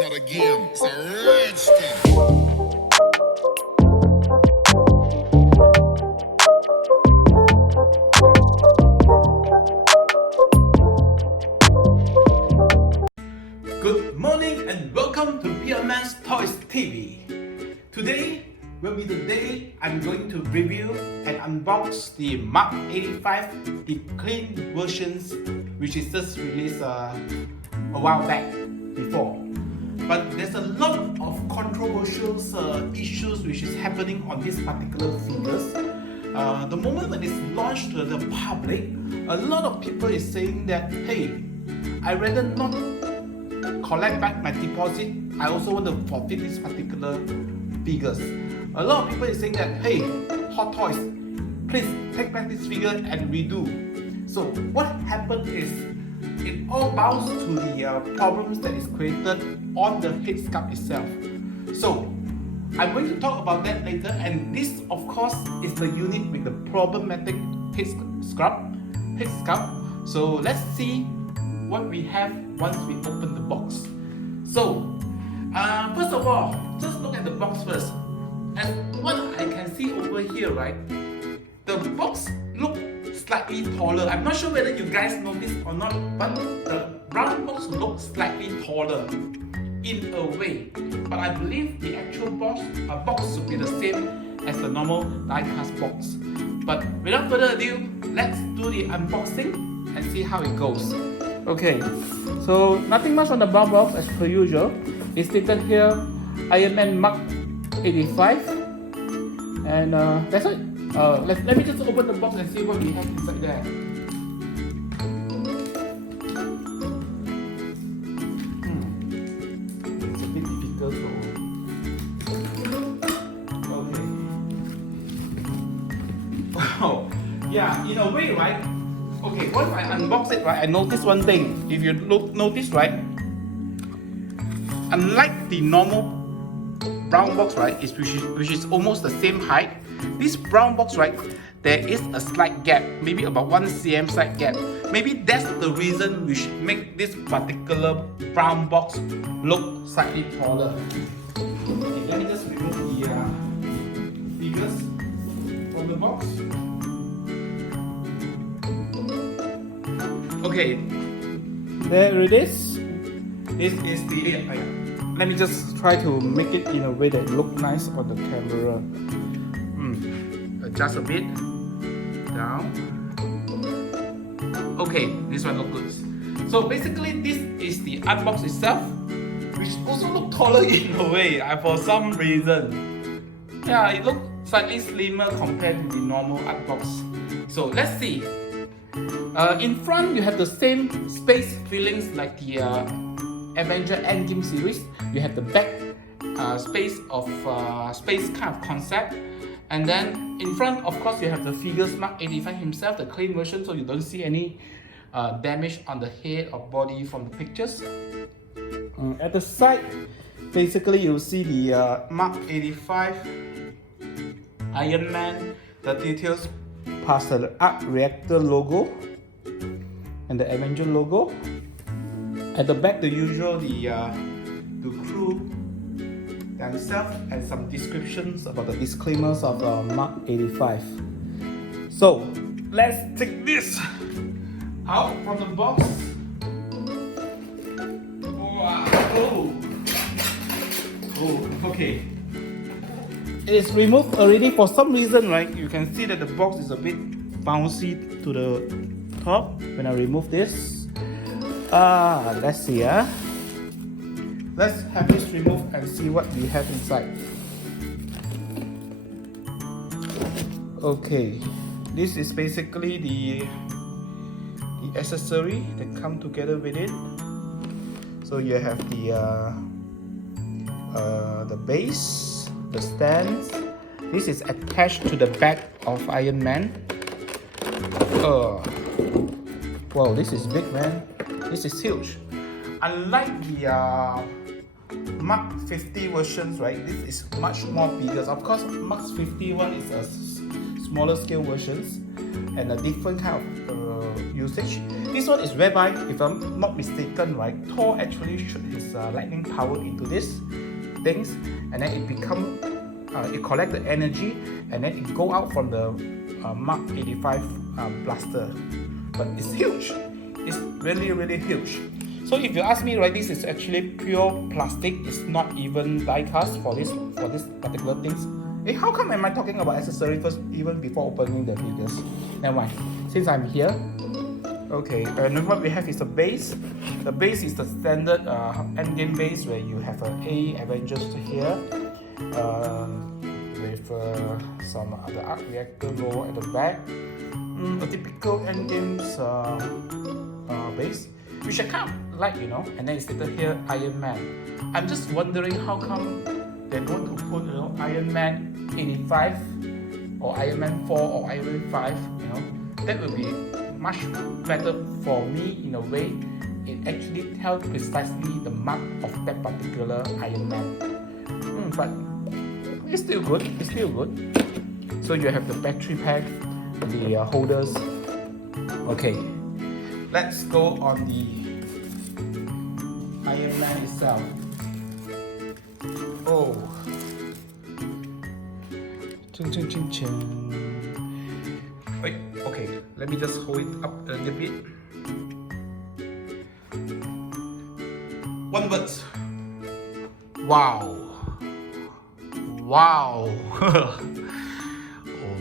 not a game, it's a rich thing. Good morning and welcome to Beaman ToysTV. Today will be the day I'm going to review and unbox the Mark 85, the clean versions, which is just released a while back before. But there's a lot of controversial issues which is happening on these particular figures. The moment when it's launched to the public, a lot of people is saying that, hey, I rather not collect back my deposit. I also want to forfeit these particular figures. A lot of people is saying that, hey, Hot Toys, please take back this figure and redo. So what happened is, it all bounds to the problems that is created on the head sculpt itself. So I'm going to talk about that later, and this of course is the unit with the problematic head sculpt. So let's see what we have once we open the box. So first of all, just look at the box first. And what I can see over here, right, the box looks slightly taller. I'm not sure whether you guys noticed or not, but the brown box looks slightly taller in a way. But I believe the actual box should be the same as the normal die-cast box. But without further ado, let's do the unboxing and see how it goes. Okay, so nothing much on the brown box as per usual. It's stated here Ironman Mark 85, and that's it. Let me just open the box and see what we have inside there. It's a bit difficult, okay. Oh, yeah, in a way, right? Okay, once I unbox it, right, I noticed one thing. If you notice, right, unlike the normal brown box, right, which is almost the same height, this brown box, right, there is a slight gap, maybe about 1 cm slight gap. Maybe that's the reason we should make this particular brown box look slightly taller. Okay, let me just remove the figures from the box. Okay, there it is. This is the let me just try to make it in a way that look nice on the camera. Adjust a bit down. Okay, this one looks good. So basically, this is the unbox itself, which also looks taller in a way for some reason. Yeah, it looks slightly slimmer compared to the normal unbox. So let's see. In front, you have the same space fillings like the Avenger Endgame series. You have the back space kind of concept, and then in front, of course, you have the figures Mark 85 himself, the clean version, so you don't see any damage on the head or body from the pictures. At the side, basically you see the Mark 85 Iron Man, the details past the Arc Reactor logo and the Avenger logo. At the back, the usual, the crew themselves, and some descriptions about the disclaimers of Mark 85. So let's take this out from the box. Wow. Oh, okay. It is removed already for some reason, right? You can see that the box is a bit bouncy to the top when I remove this. Let's see. Let's have this removed and see what we have inside. Okay, this is basically the accessory that come together with it. So you have the base, the stands. This is attached to the back of Iron Man. Wow, this is big, man. This is huge. Unlike the Mark 50 versions, right, this is much more bigger. Of course, Mark 51 is a smaller scale versions, and a different kind of usage. This one is whereby, if I'm not mistaken, right, Thor actually shoot his lightning power into this things, and then it become it collect the energy, and then it go out from the Mark 85 blaster. But it's huge. It's really huge. So if you ask me, right, this is actually pure plastic. It's not even die cast for this particular things. Hey, how come am I talking about accessory first, even before opening the figures? Never mind. Since I'm here, okay. And what we have is the base. The base is the standard Endgame base where you have an A Avengers here, with some other arc reactor logo at the back. A typical Endgame's base, which I kind of like, you know. And then it's stated here Iron Man. I'm just wondering how come they don't want to put, you know, Iron Man 85 or Iron Man 4 or Iron Man 5, you know. That would be much better for me in a way. It actually tells precisely the mark of that particular Iron Man. But it's still good. It's still good. So you have the battery pack, the holders. Okay, let's go on the Iron Man itself. Oh, wait. Okay, let me just hold it up a little bit. One word. Wow. Wow.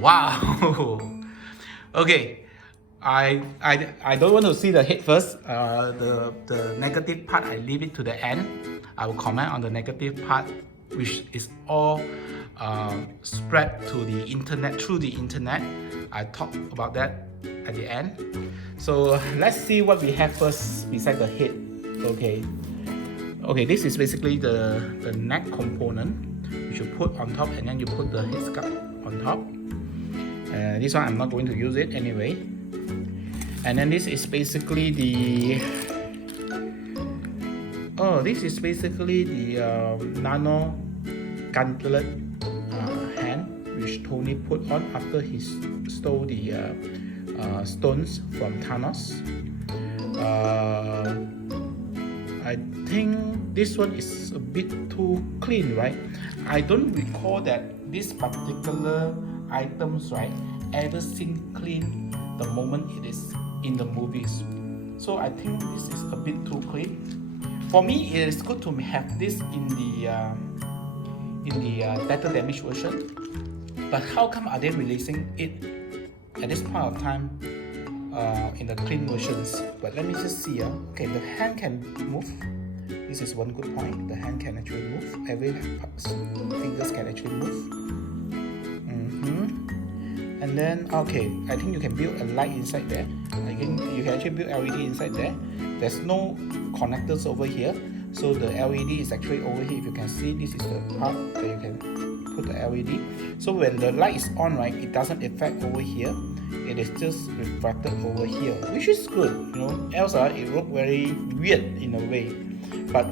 Wow. Okay. I don't want to see the head first. The negative part, I leave it to the end. I will comment on the negative part, which is all spread to the internet, through the internet. I talk about that at the end. So let's see what we have first beside the head. Okay, this is basically the neck component, which you put on top, and then you put the head sculpt on top. This one I'm not going to use it anyway. And then this is basically the nano gauntlet hand, which Tony put on after he stole the stones from Thanos. I think this one is a bit too clean, right? I don't recall that this particular items, right, ever seen clean the moment it is in the movies. So I think this is a bit too clean. For me, it is good to have this in the better damage version. But how come are they releasing it at this point of time in the clean versions? But let me just see. Okay, the hand can move. This is one good point. The hand can actually move. Every fingers can actually move. And then, okay, I think you can build a light inside there. You can actually build LED inside there. There's no connectors over here, so the LED is actually over here. If you can see, this is the part that you can put the LED. So when the light is on, right, it doesn't affect over here. It is just reflected over here, which is good, you know. Else it look very weird in a way. But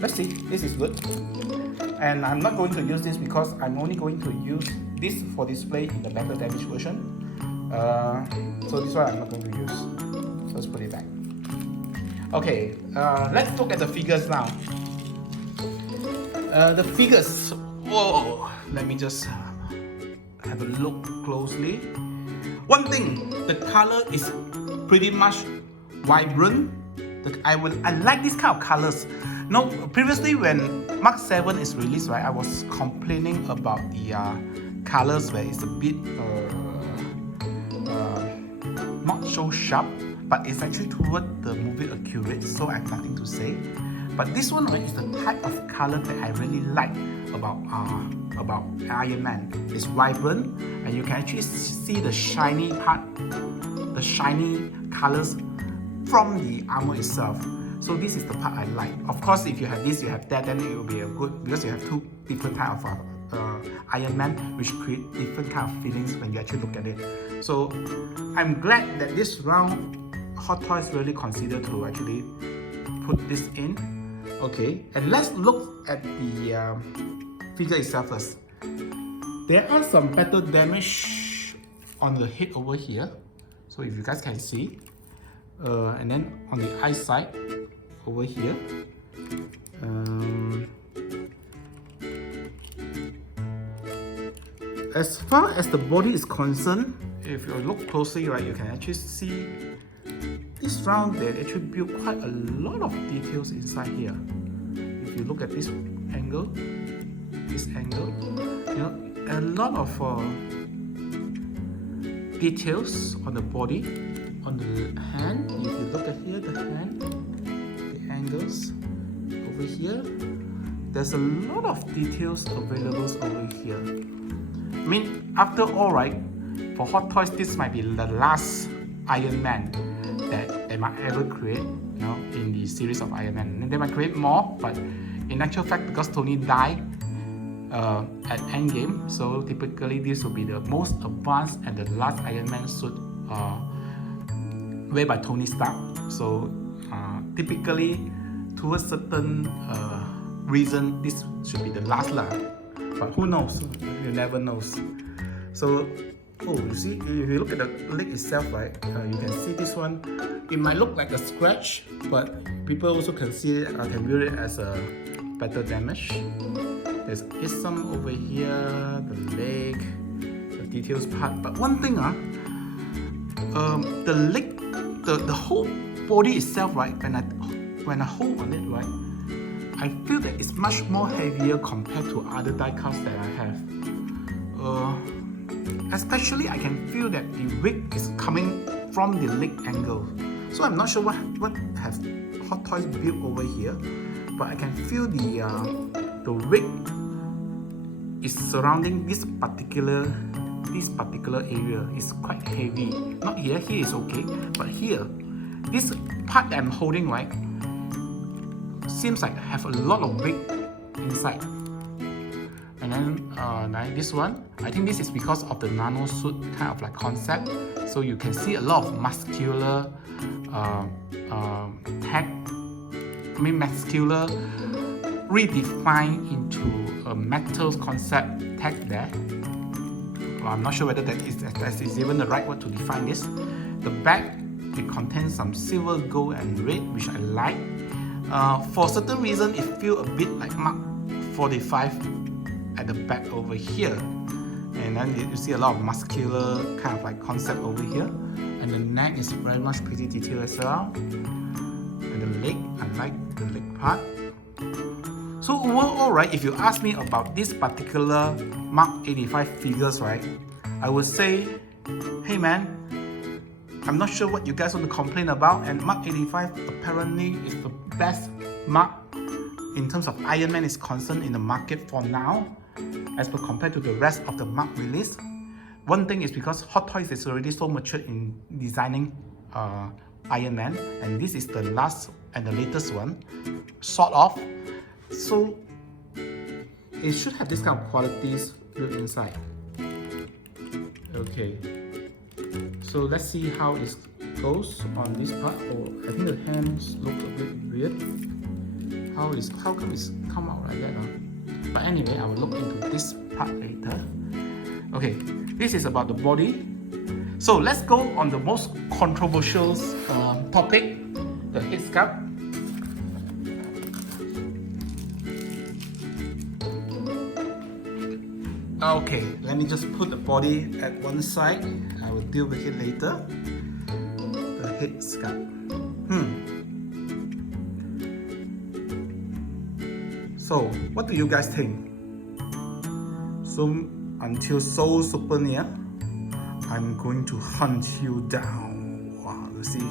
let's see, this is good. And I'm not going to use this because I'm only going to use this for display in the better damage version. So this one I'm not going to use. So let's put it back. Okay, let's look at the figures now. The figures. Whoa, let me just have a look closely. One thing, the color is pretty much vibrant. I like this kind of colors. No, previously when Mark 7 is released, right, I was complaining about the colors where it's a bit not so sharp, but it's actually toward the movie accurate, so I have nothing to say. But this one, right, is the type of color that I really like about Iron Man. It's vibrant, and you can actually see the shiny part, the shiny colors from the armor itself. So this is the part I like. Of course, if you have this, you have that, then it will be a good, because you have two different type of Iron Man, which create different kind of feelings when you actually look at it. So I'm glad that this round Hot Toys really considered to actually put this in. Okay, and let's look at the figure itself first. There are some better damage on the head over here. So if you guys can see, and then on the eyesight over here. As far as the body is concerned, if you look closely, right, you can actually see this round there actually built quite a lot of details inside here. If you look at this angle, you know, a lot of details on the body, on the hand. If you look at here, the hand, the angles over here, there's a lot of details available over here. I mean, after all, right, for Hot Toys, this might be the last Iron Man that they might ever create, you know, in the series of Iron Man. And they might create more, but in actual fact, because Tony died at Endgame, so typically this will be the most advanced and the last Iron Man suit made by Tony Stark. So typically, towards certain reason, this should be the last lah. But who knows? You never knows. So, you see, if you look at the leg itself, right, you can see this one. It might look like a scratch, but people also can see it, can view it as a better damage. There's some over here, the leg, the details part. But one thing, the leg, the whole body itself, right, when I hold on it, right, I feel that it's much more heavier compared to other die cuts that I have. Especially I can feel that the weight is coming from the leg angle. So I'm not sure what has Hot Toys built over here, but I can feel the weight is surrounding this particular area. Is quite heavy. Not here is okay, but here, this part that I'm holding, right, seems like have a lot of weight inside. And then this one, I think this is because of the nano suit kind of like concept. So you can see a lot of muscular muscular redefined into a metal concept tag there. I'm not sure whether that is even the right word to define this. The back, it contains some silver, gold, and red, which I like. For certain reason, it feels a bit like Mark 45 at the back over here. And then you see a lot of muscular kind of like concept over here. And the neck is very much pretty detailed as well. And the leg, I like the leg part. So overall, right, if you ask me about this particular Mark 85 figures, right, I would say, hey man, I'm not sure what you guys want to complain about, and Mark 85 apparently is the best Mark in terms of Iron Man is concerned in the market for now, as per compared to the rest of the Mark release. One thing is because Hot Toys is already so mature in designing Iron Man, and this is the last and the latest one, sort of. So it should have this kind of qualities built inside. Okay, so let's see how it goes on this part. Oh, I think the hands look a bit weird. How come it's come out like that? But anyway, I will look into this part later. Okay, this is about the body. So let's go on the most controversial topic, the head sculpt. Okay, let me just put the body at one side. I will deal with it later. The head sculpt. So, what do you guys think? Zoom until so super near. I'm going to hunt you down. Wow, you see?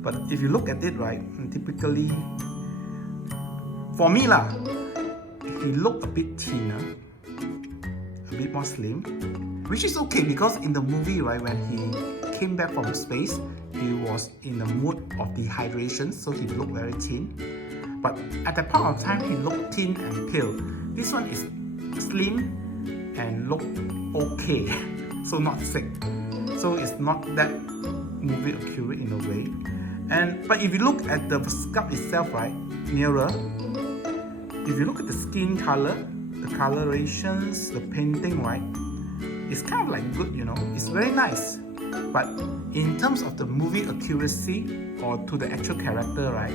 But if you look at it, right, typically, for me lah, he looked a bit thinner, a bit more slim, which is okay because in the movie, right, when he came back from space, he was in the mood of dehydration, so he looked very thin. But at that point of time, he looked thin and pale. This one is slim and look okay, so not thick. So it's not that movie accurate in a way. But if you look at the sculpt itself, right, nearer, if you look at the skin color, the colorations, the painting, right, it's kind of like good, you know, it's very nice. But in terms of the movie accuracy or to the actual character, right,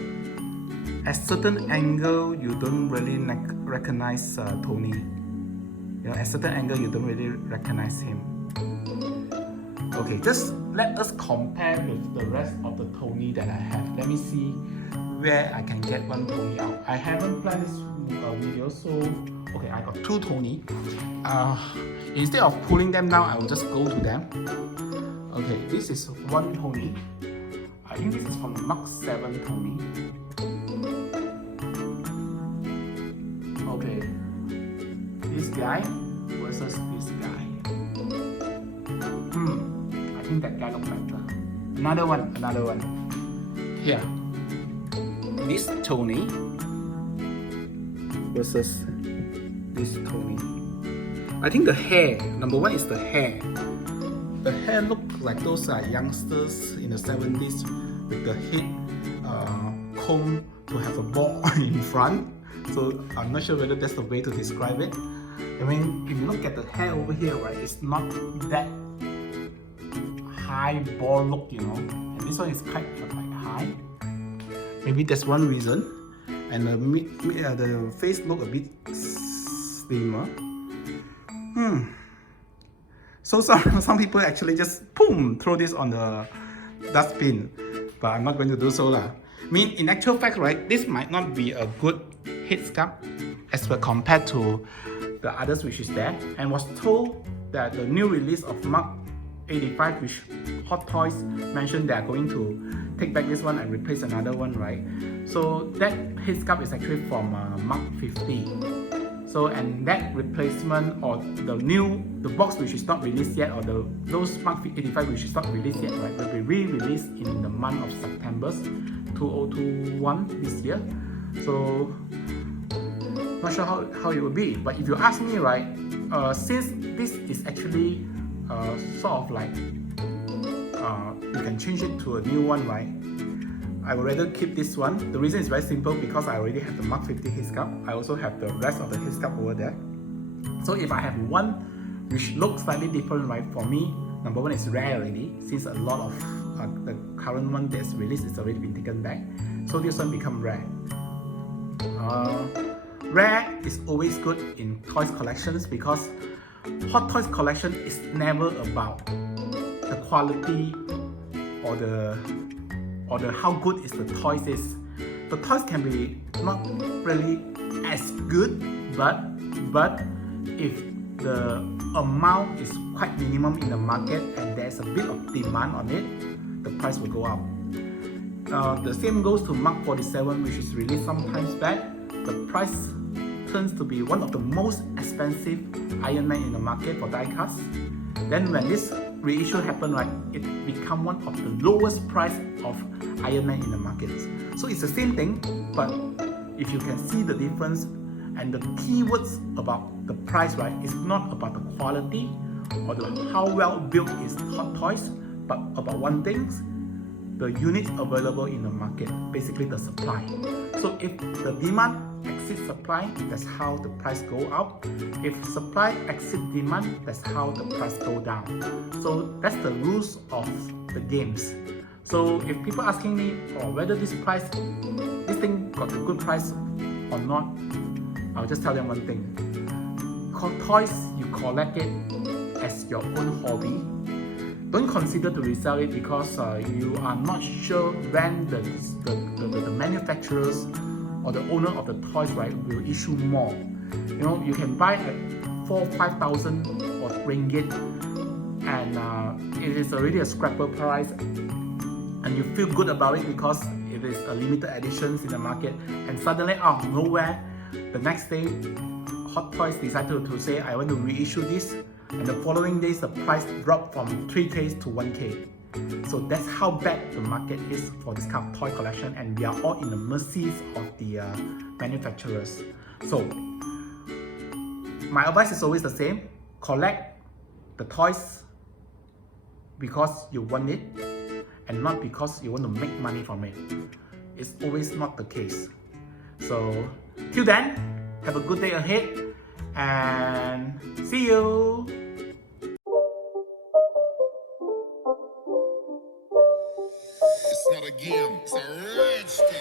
at certain angle you don't really recognize Tony. You know, at certain angle you don't really recognize him. Okay, just let us compare with the rest of the Tony that I have. Let me see where I can get one Tony out. I haven't planned this video, so okay, I got two Tony. Instead of pulling them down, I will just go to them. Okay, this is one Tony. I think this is from Mark 7 Tony. Okay, this guy versus this guy. I think that guy looks better. Another one. Here, this Tony versus this Tony. I think the hair, number one is the hair. The hair looks like those youngsters in the 70s with the head comb to have a ball in front. So I'm not sure whether that's the way to describe it. I mean, if you look at the hair over here, right, it's not that high ball look, you know, and this one is quite high. Maybe that's one reason. And the face look a bit slimmer. So some people actually just boom throw this on the dustbin, but I'm not going to do so lah. I mean, in actual fact, right, this might not be a good head sculpt as compared to the others which is there, and was told that the new release of Mark 85, which Hot Toys mentioned they are going to take back this one and replace another one, right? So that head sculpt is actually from Mark 50. So, and that replacement or the box which is not released yet, or those Mark 85 which is not released yet, right, will be re-released in the month of September 2021 this year. So not sure how it will be, but if you ask me, right, since this is actually sort of like you can change it to a new one, right, I would rather keep this one. The reason is very simple, because I already have the Mark 50 head sculpt. I also have the rest of the head sculpt over there. So if I have one which looks slightly different, right, for me, number one is rare already, since a lot of the current one that's released is already been taken back. So this one become rare. Rare is always good in toys collections, because Hot Toys collection is never about the quality or the how good is the toys is. The toys can be not really as good, but if the amount is quite minimum in the market and there's a bit of demand on it, the price will go up. The same goes to Mark 47, which is released sometimes back. The price turns to be one of the most expensive Iron Man in the market for die cast. Then when this reissue happened, right, it become one of the lowest price of Iron Man in the market. So it's the same thing, but if you can see the difference, and the keywords about the price, right, is not about the quality or how well built is Hot Toys, but about one thing, the units available in the market, basically the supply. So if the demand exceeds supply, that's how the price go up. If supply exceeds demand, that's how the price go down. So that's the rules of the games. So if people asking me whether this thing got a good price or not, I'll just tell them one thing. Toys, you collect it as your own hobby. Don't consider to resell it, because you are not sure when the manufacturers or the owner of the toys, right, will issue more. You know, you can buy at 4,000-5,000 ringgit, and it is already a scrapper price, and you feel good about it because it is a limited editions in the market, and suddenly out of nowhere, the next day, Hot Toys decided to say, I want to reissue this, and the following days the price dropped from 3K to 1K. So that's how bad the market is for this kind of toy collection, and we are all in the mercies of the manufacturers. So my advice is always the same: collect the toys because you want it, and not because you want to make money from it. It's always not the case. So till then, have a good day ahead, and see you. not a game, it's a rich thing.